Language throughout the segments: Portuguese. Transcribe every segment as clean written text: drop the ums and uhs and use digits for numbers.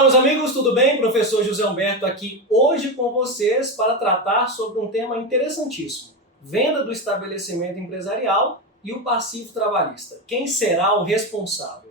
Olá, meus amigos, tudo bem? Professor José Humberto aqui hoje com vocês para tratar sobre um tema interessantíssimo: venda do estabelecimento empresarial e o passivo trabalhista. Quem será o responsável?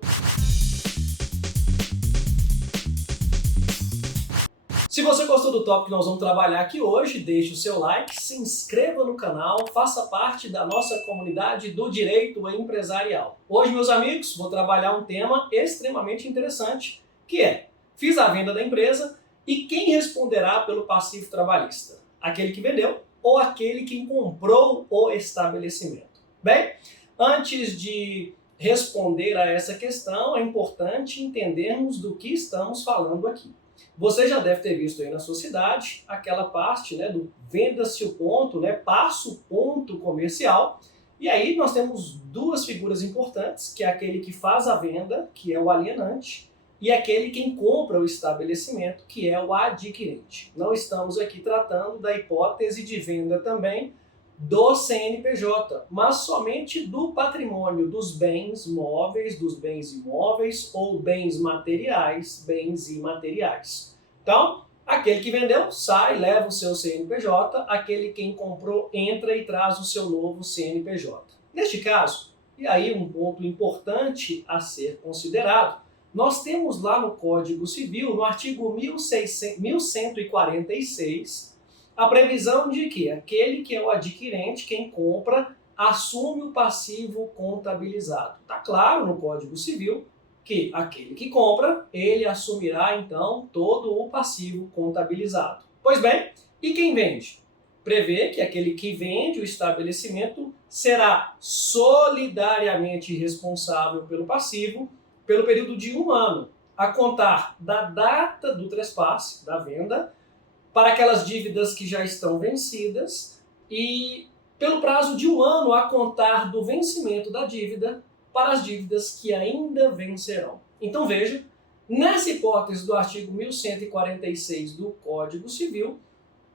Se você gostou do tópico que nós vamos trabalhar aqui hoje, deixe o seu like, se inscreva no canal, faça parte da nossa comunidade do direito empresarial. Hoje, meus amigos, vou trabalhar um tema extremamente interessante, que é: fiz a venda da empresa e quem responderá pelo passivo trabalhista? Aquele que vendeu ou aquele que comprou o estabelecimento? Bem, antes de responder a essa questão, é importante entendermos do que estamos falando aqui. Você já deve ter visto aí na sua cidade aquela parte, do venda-se o ponto, passa o ponto comercial. E aí nós temos duas figuras importantes, que é aquele que faz a venda, que é o alienante, e aquele quem compra o estabelecimento, que é o adquirente. Não estamos aqui tratando da hipótese de venda também do CNPJ, mas somente do patrimônio, dos bens móveis, dos bens imóveis ou bens materiais, bens imateriais. Então, aquele que vendeu sai, leva o seu CNPJ, aquele quem comprou entra e traz o seu novo CNPJ. Neste caso, e aí um ponto importante a ser considerado, nós temos lá no Código Civil, no artigo 1146, a previsão de que aquele que é o adquirente, quem compra, assume o passivo contabilizado. Está claro no Código Civil que aquele que compra, ele assumirá então todo o passivo contabilizado. Pois bem, e quem vende? Prevê que aquele que vende o estabelecimento será solidariamente responsável pelo passivo pelo período de 1 ano, a contar da data do trespasse, da venda, para aquelas dívidas que já estão vencidas e pelo prazo de 1 ano a contar do vencimento da dívida para as dívidas que ainda vencerão. Então veja, nessa hipótese do artigo 1146 do Código Civil,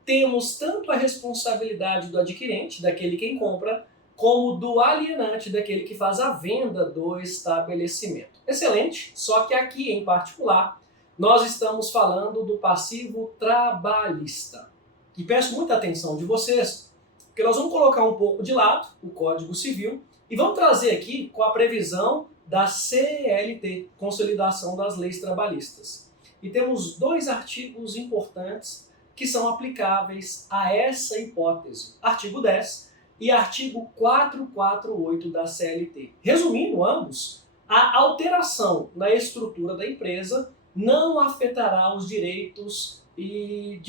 temos tanto a responsabilidade do adquirente, daquele quem compra, como do alienante, daquele que faz a venda do estabelecimento. Excelente, só que aqui em particular nós estamos falando do passivo trabalhista. E peço muita atenção de vocês, porque nós vamos colocar um pouco de lado o Código Civil e vamos trazer aqui com a previsão da CLT, Consolidação das Leis Trabalhistas. E temos 2 artigos importantes que são aplicáveis a essa hipótese. Artigo 10 e artigo 448 da CLT. Resumindo ambos, a alteração na estrutura da empresa não afetará os direitos e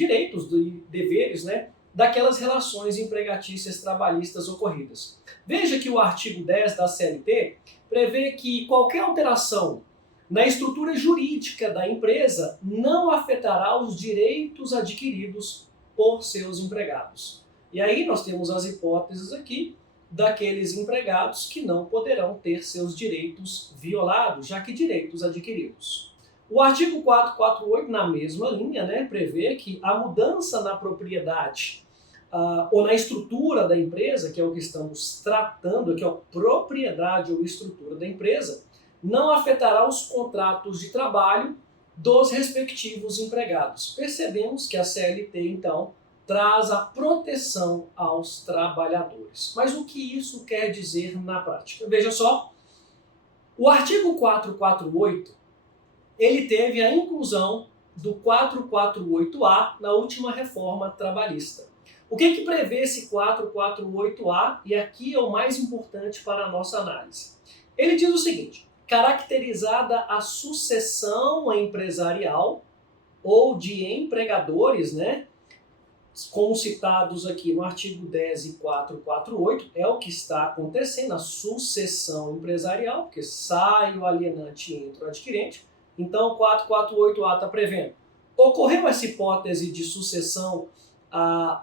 deveres, daquelas relações empregatícias trabalhistas ocorridas. Veja que o artigo 10 da CLT prevê que qualquer alteração na estrutura jurídica da empresa não afetará os direitos adquiridos por seus empregados. E aí nós temos as hipóteses aqui daqueles empregados que não poderão ter seus direitos violados, já que direitos adquiridos. O artigo 448, na mesma linha, prevê que a mudança na propriedade ou na estrutura da empresa, que é o que estamos tratando aqui, propriedade ou estrutura da empresa, não afetará os contratos de trabalho dos respectivos empregados. Percebemos que a CLT, então, traz a proteção aos trabalhadores. Mas o que isso quer dizer na prática? Veja só, o artigo 448, ele teve a inclusão do 448A na última reforma trabalhista. O que prevê esse 448A? E aqui é o mais importante para a nossa análise. Ele diz o seguinte: caracterizada a sucessão empresarial ou de empregadores, como citados aqui no artigo 10 e 448, é o que está acontecendo, a sucessão empresarial, porque sai o alienante e entra o adquirente. Então, o 448A está prevendo. Ocorreu essa hipótese de sucessão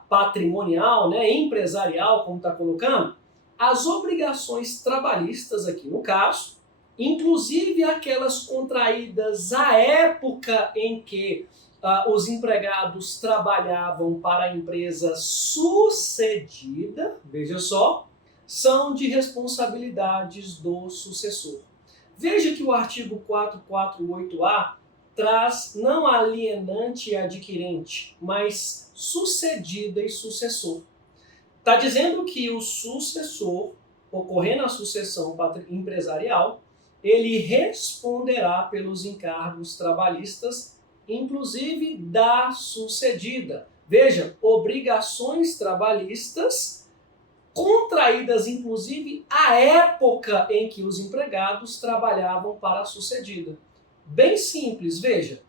patrimonial, empresarial, como está colocando, as obrigações trabalhistas aqui no caso, inclusive aquelas contraídas à época em que os empregados trabalhavam para a empresa sucedida, veja só, são de responsabilidades do sucessor. Veja que o artigo 448A traz não alienante e adquirente, mas sucedida e sucessor. Está dizendo que o sucessor, ocorrendo a sucessão empresarial, ele responderá pelos encargos trabalhistas, inclusive da sucedida. Veja, obrigações trabalhistas contraídas, inclusive, à época em que os empregados trabalhavam para a sucedida. Bem simples, veja.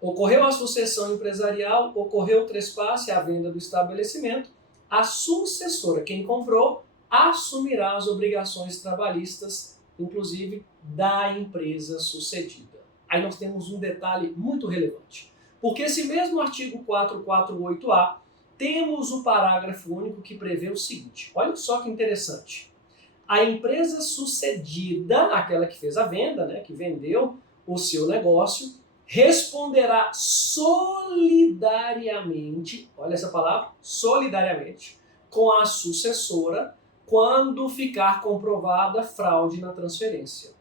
Ocorreu a sucessão empresarial, ocorreu o trespasse, a venda do estabelecimento, a sucessora, quem comprou, assumirá as obrigações trabalhistas, inclusive da empresa sucedida. Aí nós temos um detalhe muito relevante, porque esse mesmo artigo 448A, temos o parágrafo único que prevê o seguinte, olha só que interessante. A empresa sucedida, aquela que fez a venda, que vendeu o seu negócio, responderá solidariamente, olha essa palavra, solidariamente, com a sucessora, quando ficar comprovada fraude na transferência.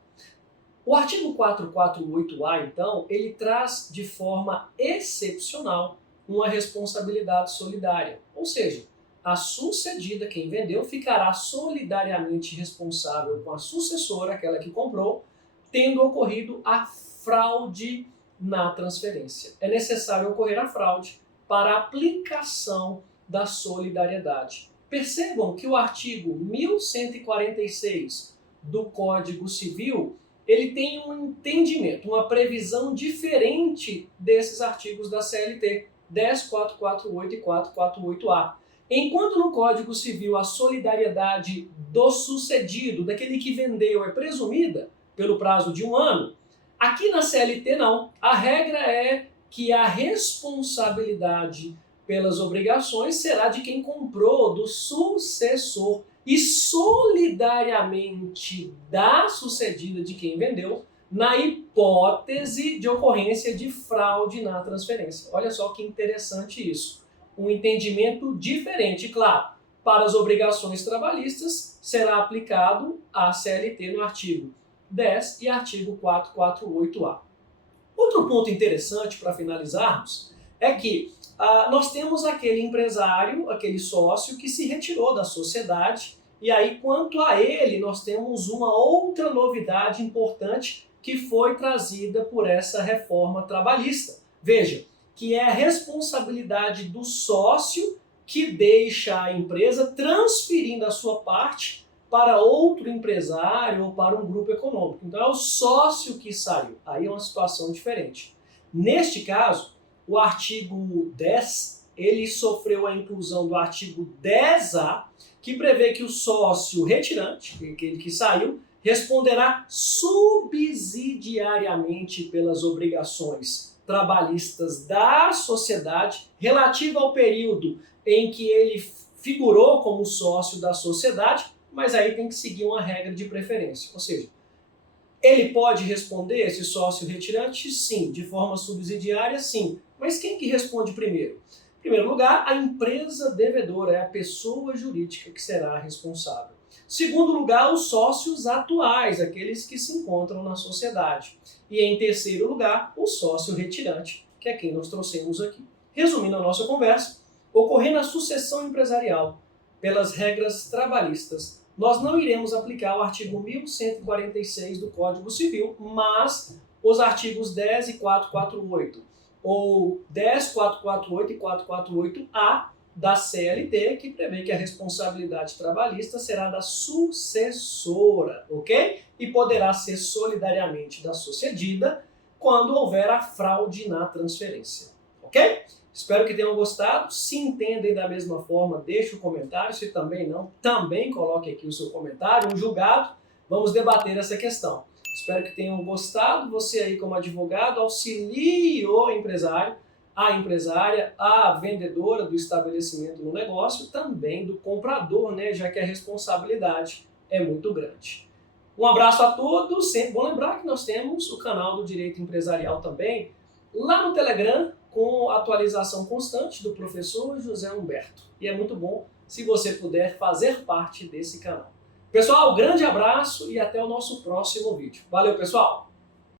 O artigo 448A, então, ele traz de forma excepcional uma responsabilidade solidária, ou seja, a sucedida, quem vendeu, ficará solidariamente responsável com a sucessora, aquela que comprou, tendo ocorrido a fraude na transferência. É necessário ocorrer a fraude para a aplicação da solidariedade. Percebam que o artigo 1146 do Código Civil, ele tem um entendimento, uma previsão diferente desses artigos da CLT, 10.448 e 448A. Enquanto no Código Civil a solidariedade do sucedido, daquele que vendeu, é presumida pelo prazo de 1 ano, aqui na CLT não. A regra é que a responsabilidade pelas obrigações será de quem comprou, do sucessor, e solidariamente da sucedida de quem vendeu, na hipótese de ocorrência de fraude na transferência. Olha só que interessante isso. Um entendimento diferente, claro. Para as obrigações trabalhistas, será aplicado a CLT no artigo 10 e artigo 448A. Outro ponto interessante para finalizarmos é que nós temos aquele empresário, aquele sócio que se retirou da sociedade, e aí quanto a ele nós temos uma outra novidade importante que foi trazida por essa reforma trabalhista. Veja, que é a responsabilidade do sócio que deixa a empresa transferindo a sua parte para outro empresário ou para um grupo econômico. Então é o sócio que saiu. Aí é uma situação diferente. Neste caso, o artigo 10, ele sofreu a inclusão do artigo 10A, que prevê que o sócio retirante, aquele que saiu, responderá subsidiariamente pelas obrigações trabalhistas da sociedade relativa ao período em que ele figurou como sócio da sociedade, mas aí tem que seguir uma regra de preferência. Ou seja, ele pode responder, esse sócio retirante? Sim. De forma subsidiária? Sim. Mas quem que responde primeiro? Em primeiro lugar, a empresa devedora, é a pessoa jurídica que será responsável. Segundo lugar, os sócios atuais, aqueles que se encontram na sociedade. E em terceiro lugar, o sócio retirante, que é quem nós trouxemos aqui. Resumindo a nossa conversa, ocorrendo a sucessão empresarial pelas regras trabalhistas, nós não iremos aplicar o artigo 1146 do Código Civil, mas os artigos 10 e 448, ou 10, 448 e 448A da CLT, que prevê que a responsabilidade trabalhista será da sucessora, ok? E poderá ser solidariamente da sucedida quando houver a fraude na transferência, ok? Espero que tenham gostado. Se entendem da mesma forma, deixe um comentário. Se também não, também coloque aqui o seu comentário, um julgado. Vamos debater essa questão. Espero que tenham gostado. Você aí como advogado, auxilie o empresário, a empresária, a vendedora do estabelecimento no negócio, também do comprador, já que a responsabilidade é muito grande. Um abraço a todos. Sempre bom lembrar que nós temos o canal do Direito Empresarial também, lá no Telegram, com atualização constante do professor José Humberto. E é muito bom se você puder fazer parte desse canal. Pessoal, grande abraço e até o nosso próximo vídeo. Valeu, pessoal!